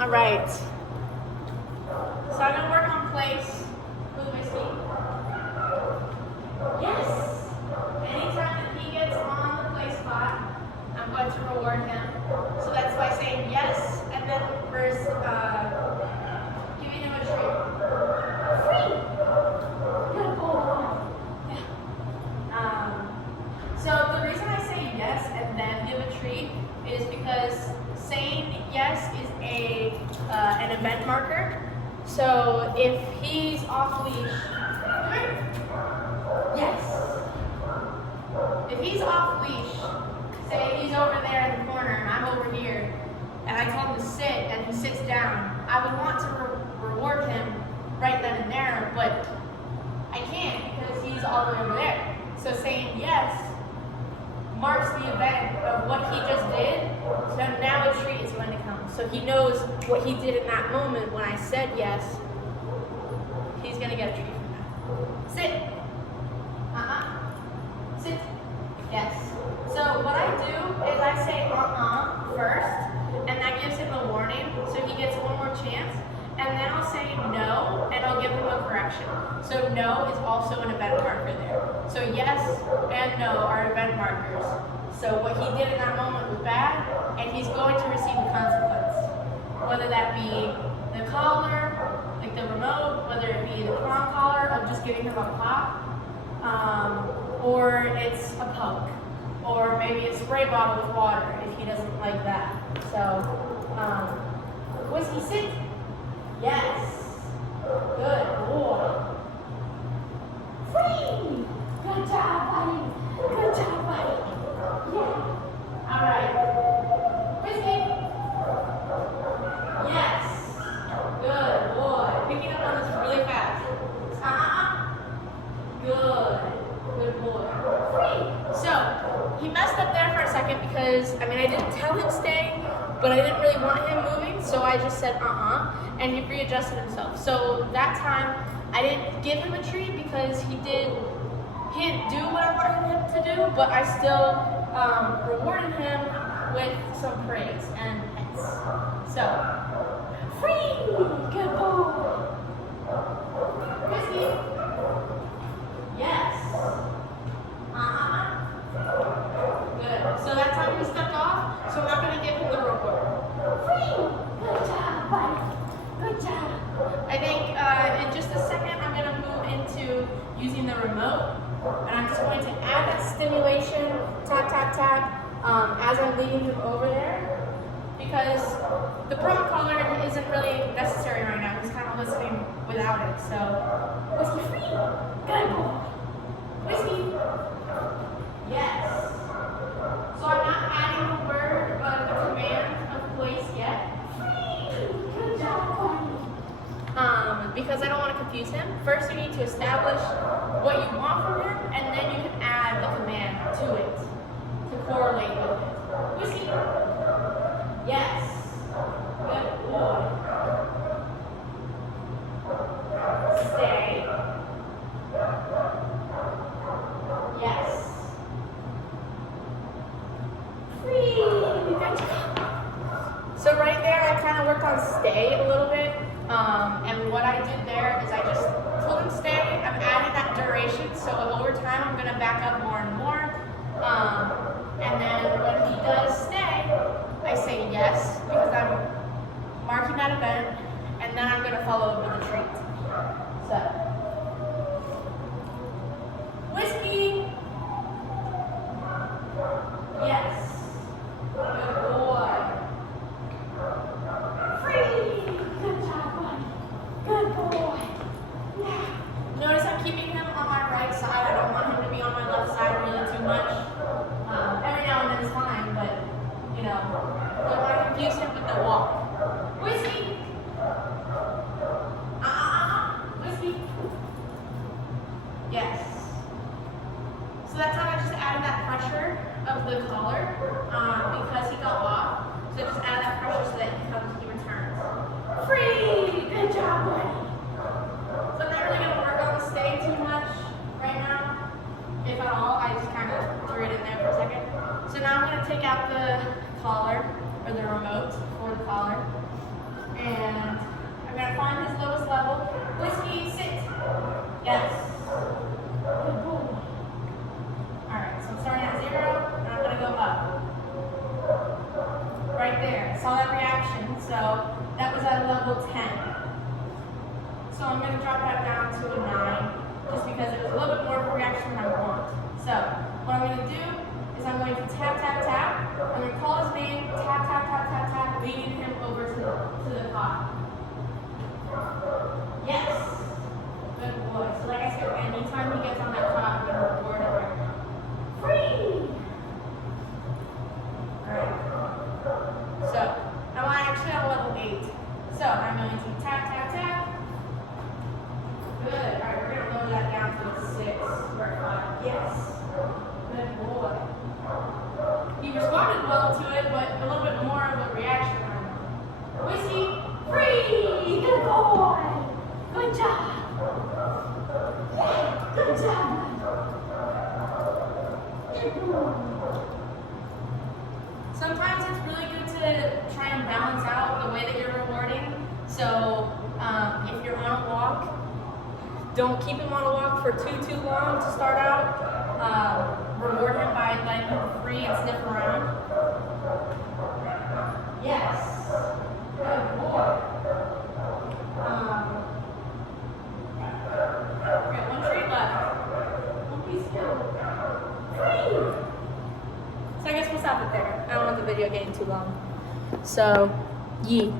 All right. So I'm gonna work on place with Whiskey. Yes. Anytime that he gets on the play spot, I'm going to reward him. So that's by saying yes, and then first giving him a treat. Free. Good boy. Yeah. So the reason I say yes and then give a treat is because saying yes is an event marker. So if he's off leash, yes. If he's off leash, say he's over there in the corner and I'm over here, and I tell him to sit and he sits down, I would want to reward him right then and there, but I can't because he's all the way over there. So saying yes marks the event of what he just did, so now a treat is going to come. So he knows what he did in that moment when I said yes, he's going to get a treat from that. Sit. Sit. Yes. So what I do is I say first, and that gives him a warning, so he gets one more chance, and then I'll say no, and I'll give him a correction. So no is also an event marker there. So yes and no are event markers. So what he did in that moment was bad, and he's going to receive a consequence. Whether that be the collar, like the remote, whether it be the prong collar of just giving him a pop, or it's a poke, or maybe a spray bottle with water if he doesn't like that. So, Whiskey, sit. Yes. Good boy. Free. Good job, buddy. Good job, buddy. Yeah. All right. Whiskey. Yes. Good boy. Picking up on this really fast. Good. Good boy. Free. So, he messed up there for a second because, I didn't tell him stay, but I didn't really want him moving, so I just said and he readjusted himself. So that time, I didn't give him a treat because he didn't do what I wanted him to do, but I still rewarded him with some praise and pets. So, free! Good boy! Whiskey! Yes! Good. So that time he stepped off, so I'm not going to give him the reward. Free! Good job, buddy. Good job. I think in just a second I'm going to move into using the remote, and I'm just going to add that stimulation, tap, tap, tap, as I'm leading him over there, because the prong collar isn't really necessary right now. He's kind of listening without it. So, Whiskey, free. Good boy. Whiskey. Yes. So I'm not adding the word, the command of place yet. Good job, buddy. Because I don't want to confuse him. First, you need to establish what you want from him, and then you can add the command to it to correlate with it. Whiskey. Yes. Good boy. Stay. Yes. Free. Good job. So right there, I kind of worked on stay a little bit. And what I did there is I just told him stay. I'm adding that duration, so over time I'm going to back up more and more. And then when he does stay, I say yes, because I'm marking that event, and then I'm going to follow up with a treat. So, Whiskey. Yes. Good boy. Free. Good job, buddy. Good boy. Yeah. Notice I'm keeping him on my right side. I don't want him to be on my left side really too much. Every now and then is fine, but don't want to confuse him with the walk. Whiskey. Whiskey. Yes. So that's how I just added that pressure of the collar because he got off. So just add that pressure so that he returns. Free! Good job, buddy. So I'm not really going to work on the stay too much right now. If at all, I just kind of threw it in there for a second. So now I'm going to take out the collar, or the remote for the collar. Whiskey, sit. Yes. Good boy. Alright, so I'm starting at 0, and I'm going to go up. Right there. I saw that reaction, so that was at level 10. So I'm going to drop that down to a 9, just because it was a little bit more of a reaction than I want. So what I'm going to do is I'm going to tap, tap, tap. I'm going to call his name, tap, tap, tap, tap, tap, leading him over to the cot. Yes. Good boy. So like I said, anytime he gets on that cot, I'm going to reward him right now. Free! Alright. So, I'm actually on level 8. So, I'm going to tap, tap, tap. Good. Alright, we're going to lower that down to a 6 or a 5. Yes. Good boy. He responded well to it, but a little bit more of a reaction right now. Whiskey, free! Good boy! Good job! Good job! Sometimes it's really good to try and balance out the way that you're rewarding. So if you're on a walk, don't keep him on a walk for too long to start out. Reward him by letting him free and sniff around. Yes. Good boy. We got 1 treat left. 1 piece still. Free. So I guess we'll stop it there. I don't want the video getting too long. So, yee.